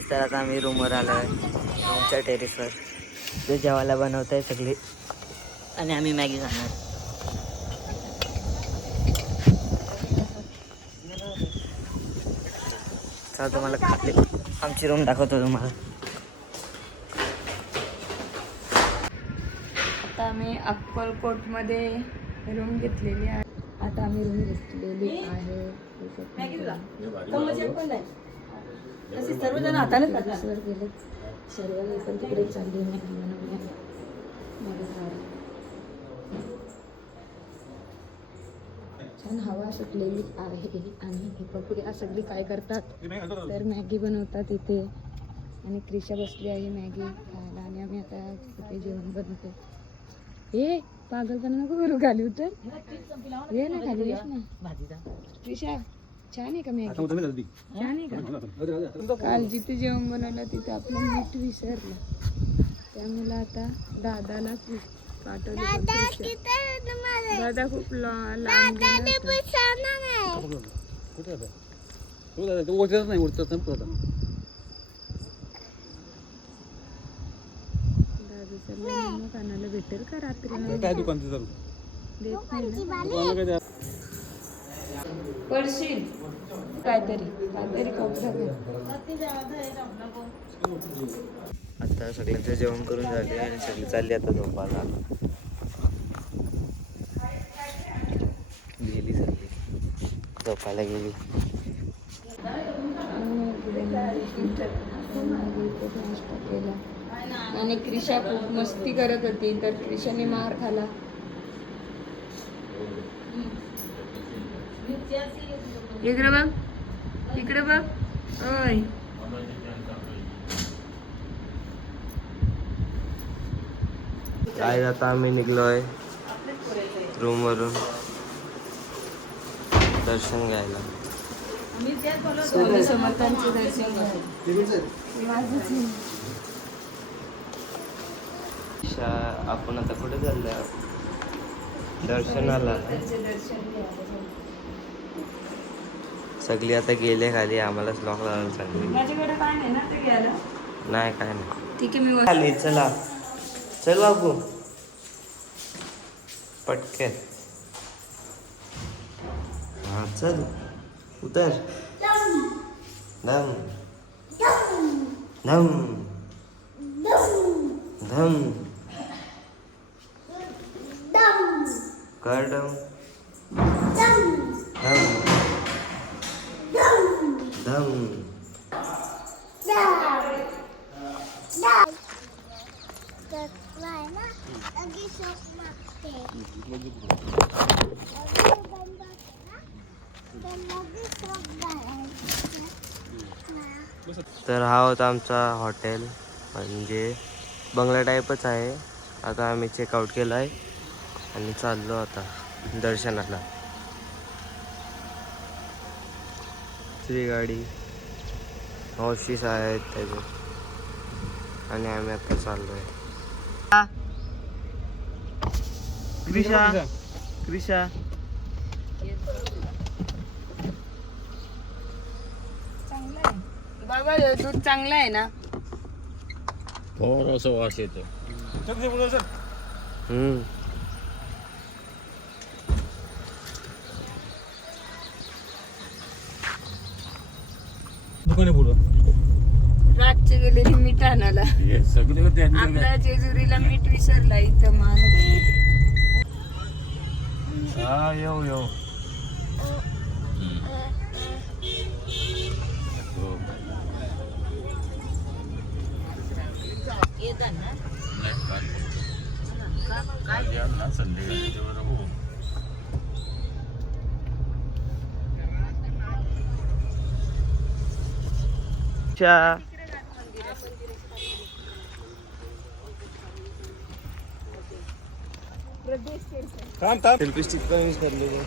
तर आता आम्ही रूमवर आलो आहे, रूमच्या टेरेसवर. ते जेवायला बनवत आहे सगळे आणि आम्ही मॅगी खाणार. चला तुम्हाला खाली आमची रूम दाखवतो तुम्हाला. आता आम्ही अक्कलकोटमध्ये रूम घेतलेली आहे. आता आम्ही रूम घेतलेली आहे. सर्वजण हाताने गेले, सर्व पण तिकडे चालले छान हवा सुटलेली आहे. आणि हे बघूया सगळी काय करतात. तर मॅगी बनवतात इथे आणि क्रिशा बसली आहे मॅगी खायला आणि आम्ही आता इथे जेवण बनवतो. हे पागलपणा नको करू, खाली उतर. ये ना खाली, येस ना क्रिशा. छान आहे का मॅगी? छान आहे का? काल जिथे जेवण बनवलं तिथे आपलं मीठ विसरलं, त्यामुळे आता दादाला पाठवलं. दादा खूप लांब दादू कानाला भेटेल का रात्री? काय दुकान देत नाही ना. पडशील काहीतरी आता सगळ्यांचं जेवण करून झाले आणि सगळी चालली आता झोपायला. गेली सगळी झोपायला गेली. केला आणि क्रिशा खूप मस्ती करत होती तर क्रिशाने मार खाला. इकडे बघ, इकडे बघ. ओय काय आता आम्ही निघलोय रूमवरून दर्शन घ्यायला. स्वामी समर्थांचे दर्शन आपण आता कुठे चाललोय? दर्शनाला. सगळी आता गेले खाली, आम्हालाच लॉक लावायला सांगली. माझ्याकडे काय नाही ना ते घ्यायला. नाही काय नाही, ठीक आहे मी खाली. चला चल बाबू पटकन. हा चल उतर. धम धम धम कर डम धम धम. तर हा होता आमचा हॉटेल, म्हणजे बंगला टाईपच आहे. आता आम्ही चेकआउट केलं आहे आणि चाललो आता दर्शनाला. ती गाडी हौशीस आहेत त्याच्यात आणि आम्ही आता चाललो आहे. क्रिशा क्रिशा चांगलं आहे बाबा, दूध चांगलं आहे ना. थोडंसं वास येतो. रातचे गेलेली मीठ आणायला. आपल्या जेजुरीला मीठ विसरला इथं येऊ येऊ. सेल्फी स्टिक पण यूज करलेली.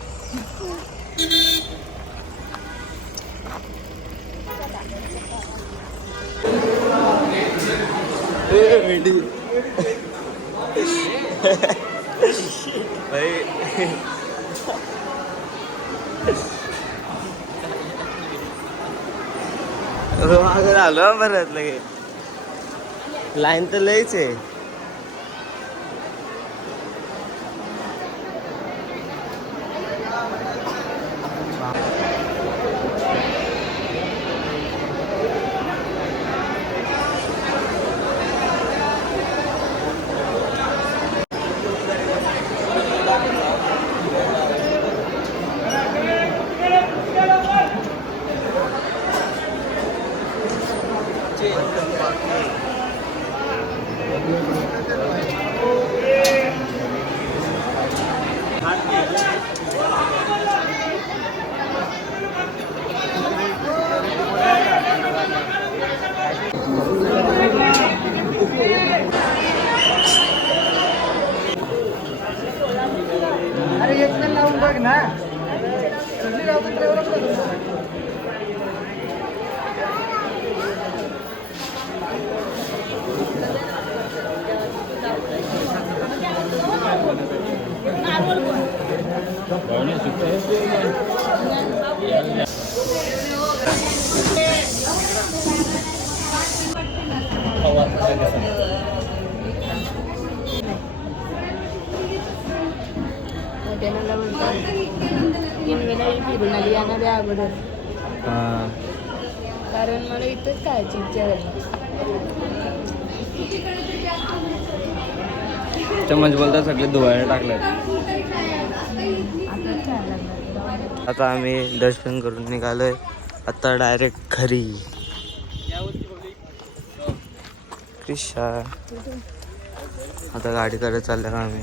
मागं आलो परत लगे. लाईन तर लईच आहे. त्याला म्हणतात इनवेळी फिरून आली यांना द्या अगोदर, हा. कारण मला इथंच खायची इच्छा झाली. चम्मच बोलता सगळे धुवायला टाकले. आता खायला लागणार. आता आम्ही दर्शन करून निघालोय. आता डायरेक्ट घरी. क्रिशा आता गाडी करत चालल्या आम्ही.